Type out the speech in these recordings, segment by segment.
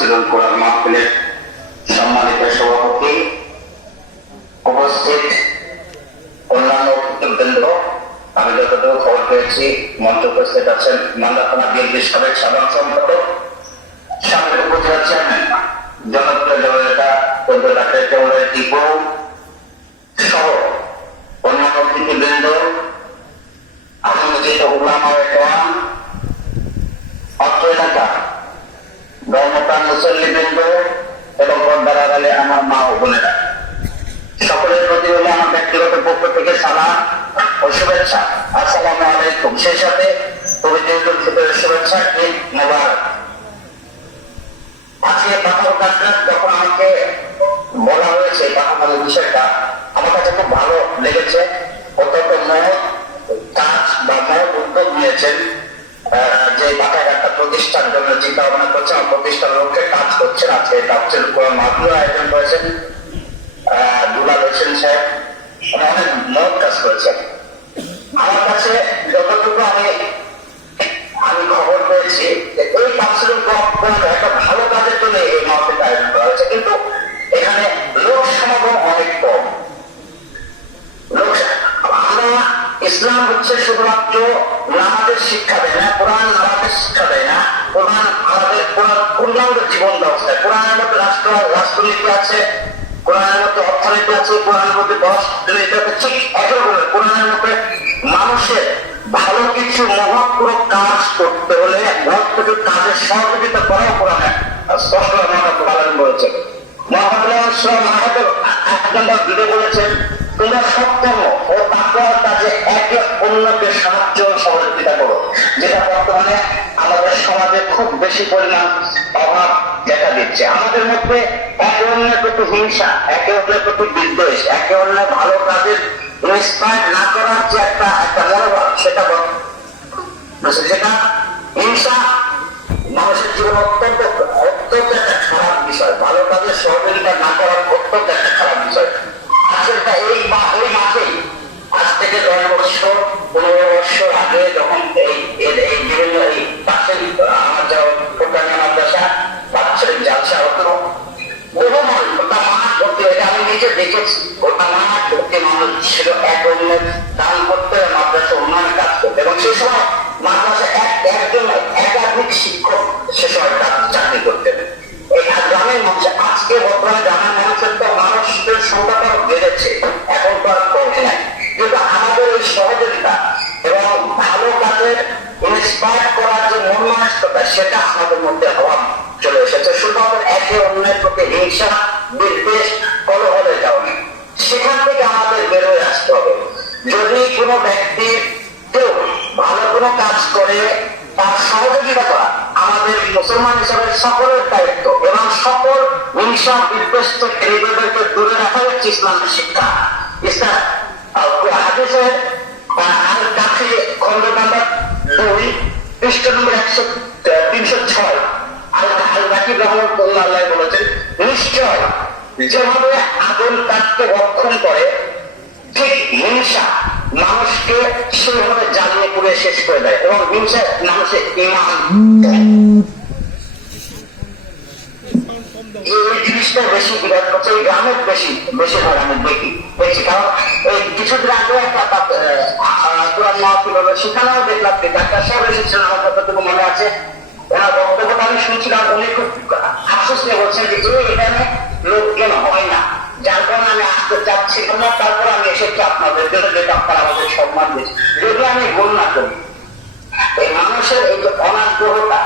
তাফসীরুল কোরআন মাহফিলের সম্মানিত সভাপতি, উপস্থিত অন্যান্য অতিথিবৃন্দ, আমি যতটুকু খবর পেয়েছি মঞ্চে উপস্থিত আছেন মান্দা থানা বিএনপির সাবেক সাধারণ সম্পাদক, সাবেক উপজেলা চেয়ারম্যান, জনপ্রিয় জননেতা ডাক্তার কেবলের টিপু সহ অন্যান্য অতিথিবৃন্দ, আমন্ত্রিত উলামায়ে কেরাম, অত্র এলাকা ধর্মপ্রাণ মুসল্লিবৃন্দ এবং পর্দার আড়ালে আমার মা ও বোনেরা, সকলের প্রতি হলো আমার ব্যক্তিগত পক্ষ থেকে সালাম ও শুভেচ্ছা। আসসালামু আলাইকুম। সেই সাথে পবিত্র ঈদুল ফিতরের শুভেচ্ছা, ঈদ মোবারক। আজকে পাঠানোর যখন আমাকে বলা হয়েছে পাঠানোর বিষয়টা, আমার কাছে খুব ভালো লেগেছে। অত্যন্ত মহৎ কাজ বা মহৎ উদ্যোগ নিয়েছেন, যে পাঠার একটা প্রতিষ্ঠার জন্য চিন্তা ভাবনা করছেন, প্রতিষ্ঠার লক্ষ্যে কাজ করছেন। আজকে তাফসীরুল কোরআন মাহফিল আয়োজন করেছেন দুলাল হোসেন সাহেব, অনেক মহৎ কাজ করেছেন। আমার কাছে যতটুকু আমি খবর পেয়েছি যে এই তাফসীরুল কোরআন একটা ভালো কাজের জন্য এই মাহফিলটা আয়োজন করা হয়েছে, কিন্তু এখানে লোক সমাগম অনেক কম। আমরা ইসলাম হচ্ছে শুধুমাত্র নামাজের শিক্ষা দেয় না, কোরআন নামাজের শিক্ষা দেয় না, কোরআন আমাদের পূর্ণাঙ্গ জীবন ব্যবস্থা। কোরআনের মধ্যে রাষ্ট্রনীতি আছে, কোরআনের মধ্যে অর্থনীতি আছে, কোরআনের মধ্যে পররাষ্ট্রনীতি আছে, ঠিক একইভাবে কোরআনের মধ্যে মানুষের ভালো কিছু মহৎ কাজ করতে হলে মহৎ কিছু কাজের সহযোগিতা করাও কোরআনে স্পষ্ট পালন করেছেন। বলেছেন, তোমরা সৎকর্ম ও তাকওয়ার কাজে একে অন্যকে সাহায্য সহযোগিতা করো, যেটা বর্তমানে আমাদের সমাজে খুব বেশি পরিমাণ অভাব দেখা দিচ্ছে। আমাদের মধ্যে একে অন্যের প্রতি হিংসা, একে অন্যের প্রতি বিদ্বেষ, একে অন্যের ভালো কাজের ইন্সপায়ার না করার যে একটা মনোভাব, সেটা হিংসা মানুষের জীবন অত্যন্ত একটা খারাপ বিষয়। ভালো কাজের সহযোগিতা না করার অত্যন্ত একটা খারাপ বিষয়। আজকে এই মাসেই আজ থেকে 10 বছর 15 বছর আগে যখন এই বিভিন্ন আমার যা কোরআনী মাদ্রাসা বাৎসরিক জালসা হতো, বহু মানুষ গোটা মাঠ ভর্তি, এটা আমি নিজে দেখেছি, গোটা মাঠ ভর্তি মানুষ ছিল এক অন্যের দান করতে, মাদ্রাসা উন্নয়নের কাজ করতে। এবং সে সময় মাদ্রাসা একজন একাধিক শিক্ষক সে সময় চাকরি করতেন এই গ্রামের মানুষ। আজকে বর্তমানে গ্রামের মানুষের তো মানুষের সংখ্যাটাও বেড়েছে, এখন তো আর কমে নাই, কিন্তু আমাদের এই সহযোগিতা এবং ভালো কাজের ইন্সপায়ার করার যে মন মানসিকতা, সেটা আমাদের মধ্যে অভাব চলে এসেছে। শুধুমাত্র একে অন্যের প্রতি হিংসা, বিদ্বেষ, কলহের কারণে সেখান থেকে আমাদের বেরোয় আসতে হবে। যদি কোনো ব্যক্তি কেউ ভালো কোনো কাজ করে, তার সহযোগিতা করা আমাদের মুসলমান হিসাবে সকলের দায়িত্ব, এবং সকল হিংসা বিদ্বেষ থেকে নিজেদেরকে দূরে রাখা হচ্ছে ইসলামের শিক্ষা। ইসলাম হাদিসের কাছে খন্ড নাম্বার 2 পৃষ্ঠ নম্বর 306 আল-বাকির রাহমাতুল্লাহ আলাইহি বলেছেন, নিশ্চয় যেভাবে আগুন কাঠকে রক্ষণ করে, ঠিক হিংসা মানুষকে সেভাবে জ্বালিয়ে পুড়ে শেষ করে দেয়, এবং হিংসা মানুষের ঈমান এই জিনিসটা বেশি বিরাট করছে। এই গ্রামের বেশিরভাগ আমি দেখি, কারণ এই কিছুদিন আগে একটা কোরআন মাহফিল হলো, সেখানেও দেখলাম ডাক্তার সাহেব এসেছিলেন, আমার কতটুকু মনে আছে। ওনার বক্তব্যটা আমি শুনছিলাম, উনি খুব আশ্বস্ত নিয়ে বলছেন যে এখানে লোকজন হয় না, যার কারণে আমি আসতে চাচ্ছিলাম না, তারপর আমি এসেছি আপনাদের জন্য, যেটা আপনারা আমাদের সম্মান দিয়েছে। যদি আমি ভুল না করি, এই মানুষের এই যে অনাগ্রহতা,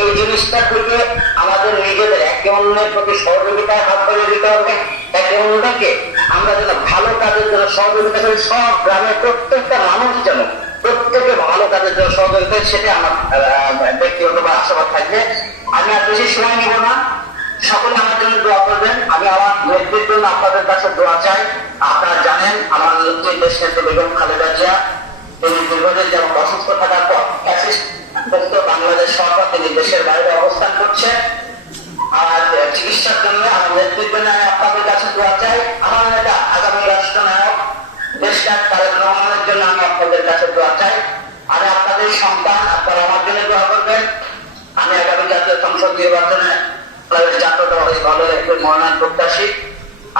এই জিনিসটা থেকে আমাদের নিজেদের একে অন্যের প্রতি সহযোগিতায় হাত ধরে দিতে হবে। একে অন্যকে আমরা যেন ভালো কাজের জন্য সহযোগিতা করি, সব গ্রামের প্রত্যেকটা মানুষ যেন প্রত্যেকে ভালো কাজের জন্য সহযোগিতা, সেটা আমার ব্যক্তিগত বা আশাবাদ থাকবে। আমি আর বেশি সময় নিব না, সকলে আমার জন্য দোয়া করবেন। আমি আমার নেত্রীর জন্য আপনাদের কাছে দোয়া চাই। আপনারা জানেন আমার নেত্রী দেশ নেত্রী বেগম খালেদা জিয়া, তিনি দীর্ঘদিন যেমন অসুস্থ থাকার পর বাংলাদেশ সরকার তিনি দেশের বাইরে অবস্থান করছে, আর চিকিৎসার জন্য আমার নেত্রীর জন্য আমি আপনাদের কাছে দোয়া চাই। আমার নেতা আগামী রাষ্ট্রনায়ক দেশটার তারেক রহমানের জন্য আমি আপনাদের কাছে দোয়া চাই। আর আপনাদের সন্তান, আপনারা আমার জন্য দোয়া করবেন। আমি আগামী জাতীয় সংসদ নির্বাচনে জাতীয়তাবাদী দলের একটি মনোনয়ন প্রত্যাশী।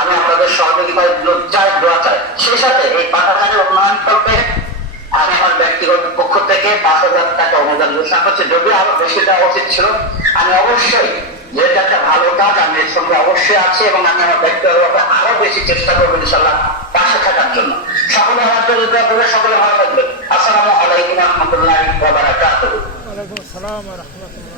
আমি আপনাদের সহযোগিতায় চাই, দোয়া চাই। সেই সাথে এই পাঠাগারের উন্নয়ন করতে আমি আমার ব্যক্তিগত পক্ষ থেকে 5,000 টাকা অনুদান ঘোষণা করছি। যদিও আরো বেশি দেওয়া উচিত ছিল, আমি অবশ্যই, যেটা একটা ভালো কাজ, আমি এর সঙ্গে অবশ্যই আছি এবং আমি আমার ব্যক্তিগতভাবে আরো বেশি চেষ্টা করবো ইনশাআল্লাহ পাশে থাকার জন্য। সকলে সকলে ভালো থাকবেন। আসসালামু আলাইকুম ওয়া রাহমাতুল্লাহি ওয়া বারাকাতুহু। ওয়ালাইকুম আসসালাম ওয়া রাহমাতুল্লাহ।